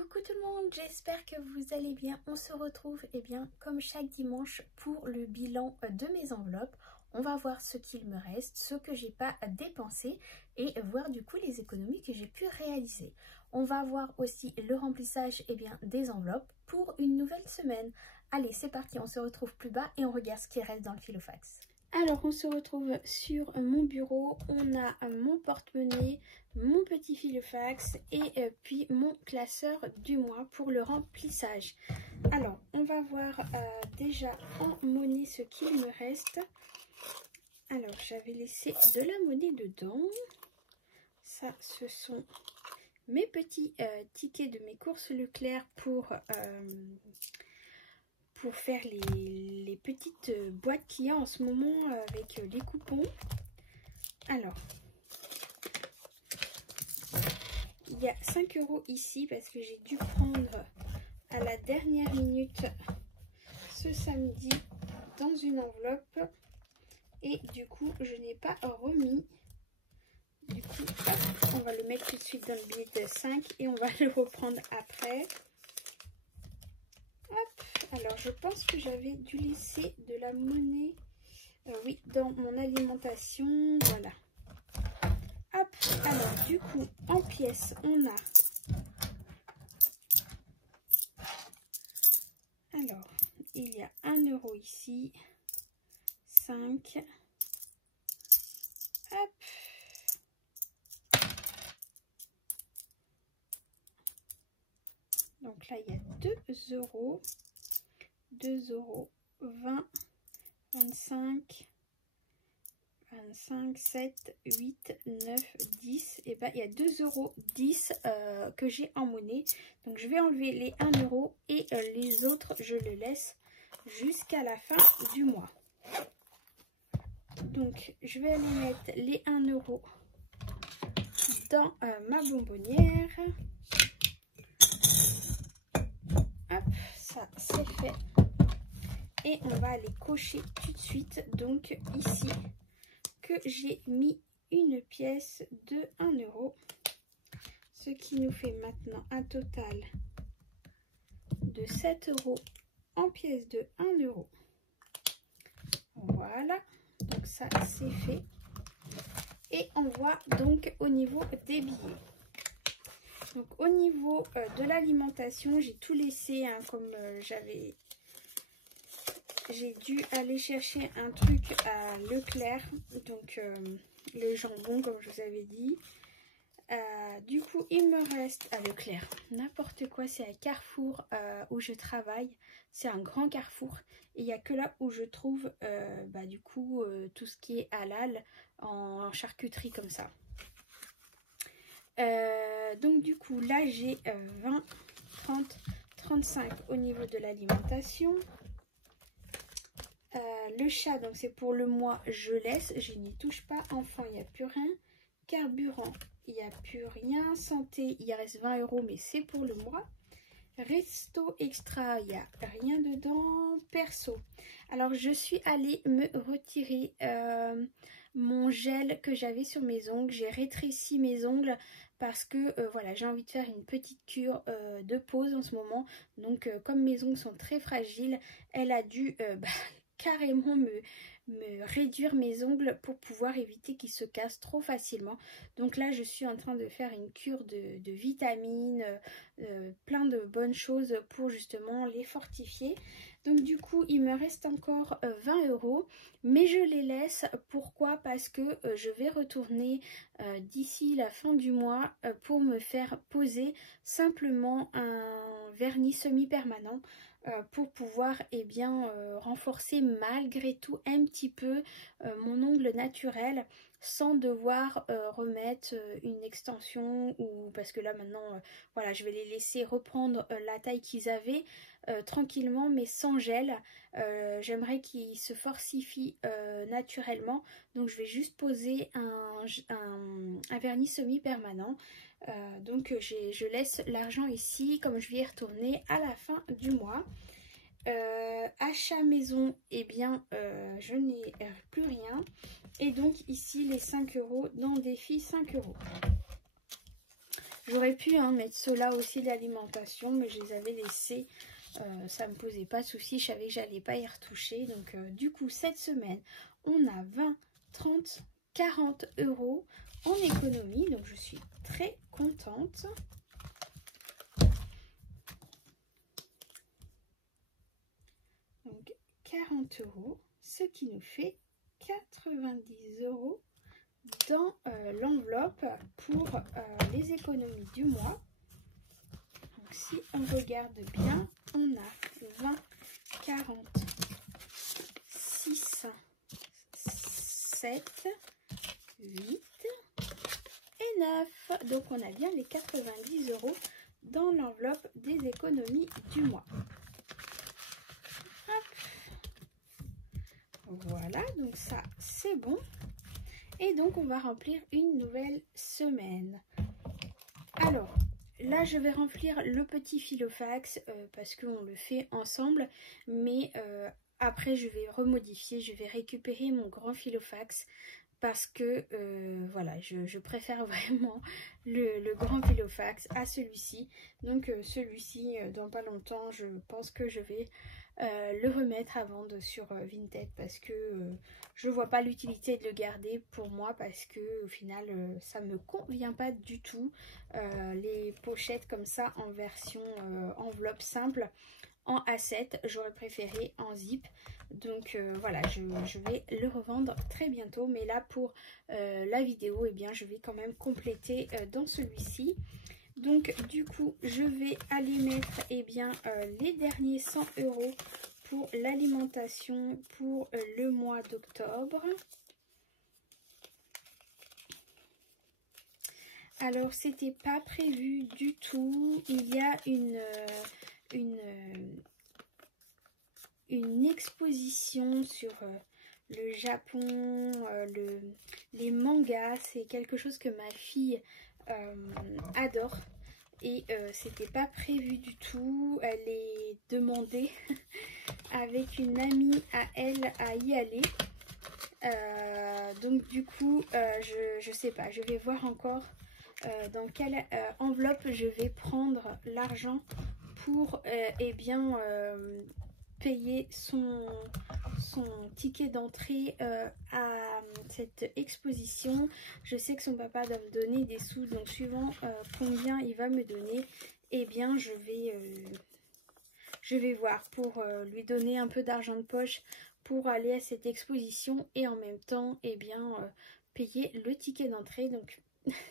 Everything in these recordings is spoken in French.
Coucou tout le monde, j'espère que vous allez bien. On se retrouve comme chaque dimanche pour le bilan de mes enveloppes. On va voir ce qu'il me reste, ce que j'ai pas dépensé et voir du coup les économies que j'ai pu réaliser. On va voir aussi le remplissage des enveloppes pour une nouvelle semaine. Allez, c'est parti, on se retrouve plus bas et on regarde ce qui reste dans le filofax. Alors, on se retrouve sur mon bureau. On a mon porte-monnaie, mon petit filofax et puis mon classeur du mois pour le remplissage. Alors, on va voir déjà en monnaie ce qu'il me reste. Alors, j'avais laissé de la monnaie dedans. Ça, ce sont mes petits tickets de mes courses Leclerc pour faire les petites boîtes qu'il y a en ce moment avec les coupons. Alors, il y a 5 € ici parce que j'ai dû prendre à la dernière minute ce samedi dans une enveloppe et du coup je n'ai pas remis. Du coup, hop, on va le mettre tout de suite dans le billet de 5 et on va le reprendre après. Hop, alors je pense que j'avais dû laisser de la monnaie, oui, dans mon alimentation, voilà. Hop, alors du coup, en pièces, on a, alors, il y a 1 € ici, 5, hop. Donc là, il y a 2 €, 2 €, 20, 25, 25, 7, 8, 9, 10. Et bien, il y a 2,10 € que j'ai en monnaie. Donc, je vais enlever les 1 € et les autres, je les laisse jusqu'à la fin du mois. Donc, je vais aller mettre les 1 € dans ma bonbonnière. Hop, ça c'est fait. Et on va aller cocher tout de suite, donc ici, que j'ai mis une pièce de 1 €. Ce qui nous fait maintenant un total de 7 € en pièces de 1 €. Voilà, donc ça c'est fait. Et on voit donc au niveau des billets. Donc au niveau de l'alimentation, j'ai tout laissé hein, comme j'ai dû aller chercher un truc à Leclerc, donc le jambon comme je vous avais dit. Du coup il me reste à Leclerc, n'importe quoi, c'est à Carrefour où je travaille. C'est un grand Carrefour et il n'y a que là où je trouve du coup tout ce qui est halal en charcuterie comme ça. Donc du coup là j'ai 20, 30, 35 au niveau de l'alimentation. Le chat, donc c'est pour le mois, je laisse, je n'y touche pas. Enfant, il n'y a plus rien. Carburant, il n'y a plus rien. Santé, il reste 20 € mais c'est pour le mois. Resto extra, il n'y a rien dedans. Perso, alors je suis allée me retirer mon gel que j'avais sur mes ongles. J'ai rétréci mes ongles parce que voilà, j'ai envie de faire une petite cure de pause en ce moment. Donc comme mes ongles sont très fragiles, elle a dû carrément me réduire mes ongles pour pouvoir éviter qu'ils se cassent trop facilement. Donc là je suis en train de faire une cure de vitamines, plein de bonnes choses pour justement les fortifier. Donc du coup il me reste encore 20 €, mais je les laisse. Pourquoi? Parce que je vais retourner d'ici la fin du mois pour me faire poser simplement un vernis semi-permanent pour pouvoir renforcer malgré tout un petit peu mon ongle naturel sans devoir remettre une extension, ou parce que là maintenant voilà, je vais les laisser reprendre la taille qu'ils avaient tranquillement mais sans gel. J'aimerais qu'ils se fortifient naturellement, donc je vais juste poser un vernis semi-permanent. Donc je laisse l'argent ici, comme je vais y retourner à la fin du mois. Achat maison, je n'ai plus rien. Et donc ici les 5 € dans défi 5 €. J'aurais pu mettre ceux-là aussi d'alimentation, mais je les avais laissés. Ça me posait pas de soucis, je savais que j'allais pas y retoucher. Donc du coup, cette semaine, on a 20, 30, 40 € en économie. Donc je suis très contente. Donc 40 €, ce qui nous fait 90 € dans l'enveloppe pour les économies du mois. Donc si on regarde bien, on a 20, 40, 6, 7, 8 et 9. Donc on a bien les 90 € dans l'enveloppe des économies du mois. Hop. Voilà, donc ça c'est bon. Et donc on va remplir une nouvelle semaine. Alors là je vais remplir le petit filofax parce qu'on le fait ensemble. Mais après je vais remodifier, je vais récupérer mon grand filofax. Parce que voilà, je préfère vraiment le grand filofax à celui-ci. Donc celui-ci, dans pas longtemps, je pense que je vais le remettre à vendre sur Vinted. Parce que je vois pas l'utilité de le garder pour moi. Parce que au final, ça me convient pas du tout. Les pochettes comme ça en version enveloppe simple. En A7, j'aurais préféré en zip. Donc voilà, je vais le revendre très bientôt. Mais là pour la vidéo, eh bien, je vais quand même compléter dans celui-ci. Donc du coup, je vais aller mettre les derniers 100 € pour l'alimentation pour le mois d'octobre. Alors, c'était pas prévu du tout. Il y a une exposition sur le Japon, les mangas. C'est quelque chose que ma fille adore. Et c'était pas prévu du tout. Elle est demandée avec une amie à elle à y aller. Donc du coup, je sais pas. Je vais voir encore dans quelle enveloppe je vais prendre l'argent pour payer son ticket d'entrée à cette exposition. Je sais que son papa doit me donner des sous, donc suivant combien il va me donner, eh bien je vais voir pour lui donner un peu d'argent de poche pour aller à cette exposition et en même temps payer le ticket d'entrée. Donc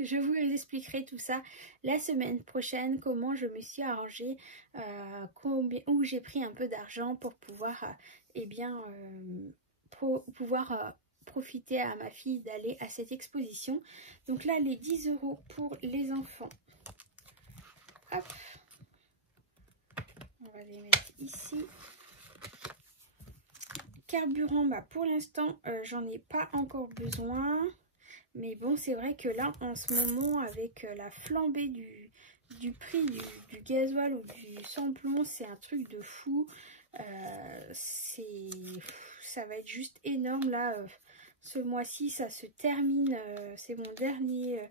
je vous expliquerai tout ça la semaine prochaine, comment je me suis arrangée, où j'ai pris un peu d'argent pour pouvoir profiter à ma fille d'aller à cette exposition. Donc là, les 10 € pour les enfants. Hop. On va les mettre ici. Carburant, pour l'instant, j'en ai pas encore besoin. Mais bon, c'est vrai que là, en ce moment, avec la flambée du prix du gasoil ou du samplon, c'est un truc de fou. Ça va être juste énorme. Là, ce mois-ci, ça se termine. C'est mes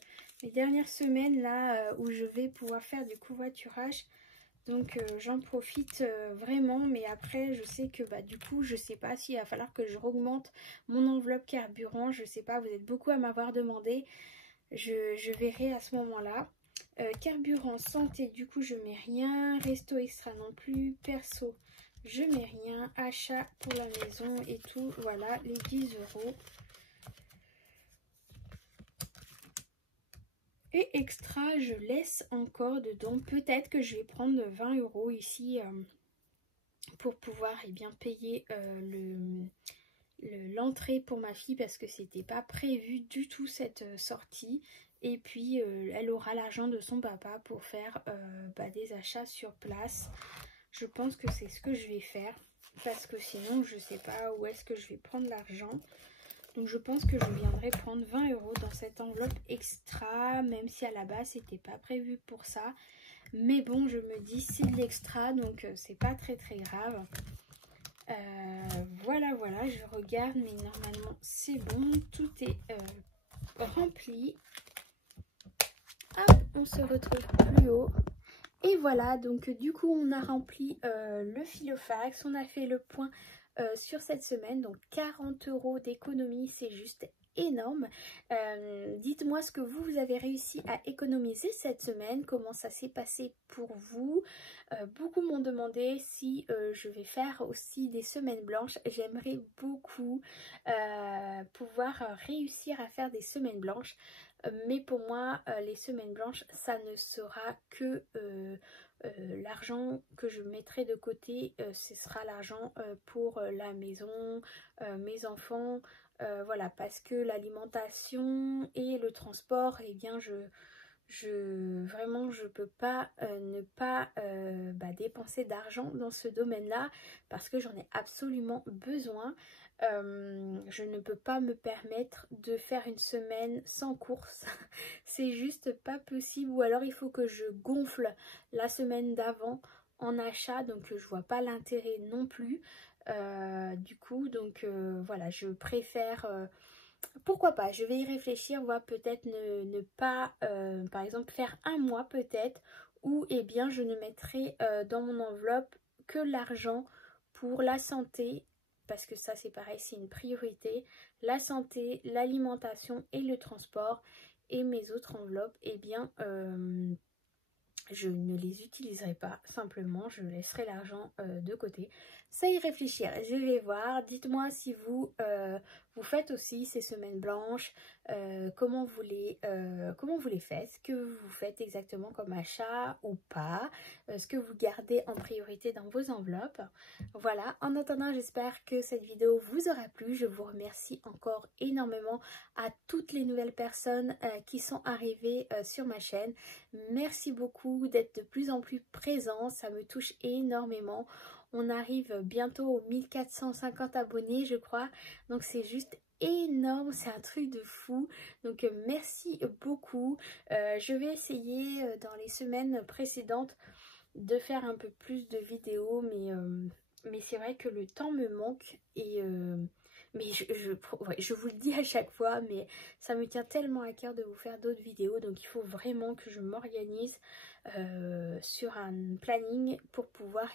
dernières semaines là où je vais pouvoir faire du covoiturage. Donc j'en profite vraiment, mais après je sais que du coup je sais pas s'il va falloir que je augmente mon enveloppe carburant, je sais pas, vous êtes beaucoup à m'avoir demandé, je verrai à ce moment là. Carburant, santé, du coup je mets rien, resto extra non plus, perso je mets rien, achat pour la maison et tout, voilà les 10 €. Et extra, je laisse encore dedans. Peut-être que je vais prendre 20 € ici pour pouvoir payer l'entrée pour ma fille parce que c'était pas prévu du tout cette sortie. Et puis elle aura l'argent de son papa pour faire des achats sur place. Je pense que c'est ce que je vais faire parce que sinon je sais pas où est-ce que je vais prendre l'argent. Donc je pense que je viendrai prendre 20 € dans cette enveloppe extra, même si à la base c'était pas prévu pour ça. Mais bon, je me dis c'est de l'extra, donc c'est pas très grave. Voilà, je regarde, mais normalement c'est bon, tout est rempli. hop, on se retrouve plus haut. Et voilà, donc du coup on a rempli le Filofax, on a fait le point sur cette semaine, donc 40 € d'économie, c'est juste énorme. Dites-moi ce que vous avez réussi à économiser cette semaine, comment ça s'est passé pour vous. Beaucoup m'ont demandé si je vais faire aussi des semaines blanches. J'aimerais beaucoup pouvoir réussir à faire des semaines blanches. Mais pour moi, les semaines blanches, ça ne sera que l'argent que je mettrai de côté. Ce sera l'argent pour la maison, mes enfants. Voilà, parce que l'alimentation et le transport, eh bien, vraiment, je peux pas ne pas dépenser d'argent dans ce domaine-là parce que j'en ai absolument besoin. Je ne peux pas me permettre de faire une semaine sans course. C'est juste pas possible. Ou alors il faut que je gonfle la semaine d'avant en achat. Donc je vois pas l'intérêt non plus. Du coup, donc voilà, je préfère... pourquoi pas, je vais y réfléchir, voir peut-être ne pas, par exemple, faire un mois peut-être, où eh bien je ne mettrai dans mon enveloppe que l'argent pour la santé, parce que ça c'est pareil, c'est une priorité, la santé, l'alimentation et le transport, et mes autres enveloppes, eh bien je ne les utiliserai pas, simplement je laisserai l'argent de côté. Ça y réfléchir, je vais voir. Dites-moi si vous, vous faites aussi ces semaines blanches, comment vous les faites, ce que vous faites exactement comme achat ou pas, ce que vous gardez en priorité dans vos enveloppes. Voilà, en attendant, j'espère que cette vidéo vous aura plu. Je vous remercie encore énormément à toutes les nouvelles personnes qui sont arrivées sur ma chaîne. Merci beaucoup d'être de plus en plus présents, ça me touche énormément. On arrive bientôt aux 1450 abonnés je crois, donc c'est juste énorme, c'est un truc de fou. Donc merci beaucoup. Je vais essayer dans les semaines précédentes de faire un peu plus de vidéos, mais c'est vrai que le temps me manque et... mais je vous le dis à chaque fois, mais ça me tient tellement à cœur de vous faire d'autres vidéos. Donc il faut vraiment que je m'organise sur un planning pour pouvoir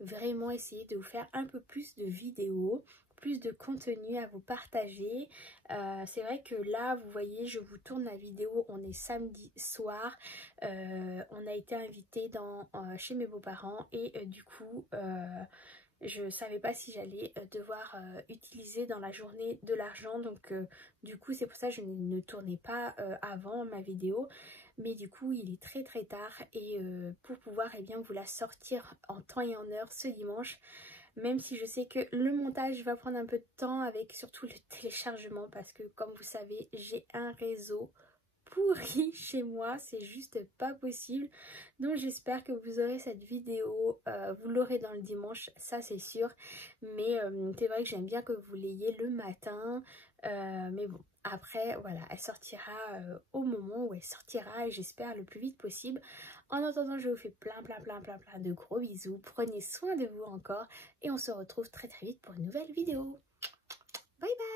vraiment essayer de vous faire un peu plus de vidéos, plus de contenu à vous partager. C'est vrai que là, vous voyez, je vous tourne la vidéo, on est samedi soir. On a été invité chez mes beaux-parents et du coup... je savais pas si j'allais devoir utiliser dans la journée de l'argent, donc du coup c'est pour ça que je ne tournais pas avant ma vidéo, mais du coup il est très très tard et pour pouvoir bien vous la sortir en temps et en heure ce dimanche, même si je sais que le montage va prendre un peu de temps avec surtout le téléchargement, parce que comme vous savez j'ai un réseau pourri chez moi, c'est juste pas possible. Donc j'espère que vous aurez cette vidéo, vous l'aurez dans le dimanche, ça c'est sûr, mais c'est vrai que j'aime bien que vous l'ayez le matin, mais bon, après voilà, elle sortira au moment où elle sortira, et j'espère le plus vite possible. En attendant, je vous fais plein de gros bisous, prenez soin de vous encore, et on se retrouve très vite pour une nouvelle vidéo. Bye bye.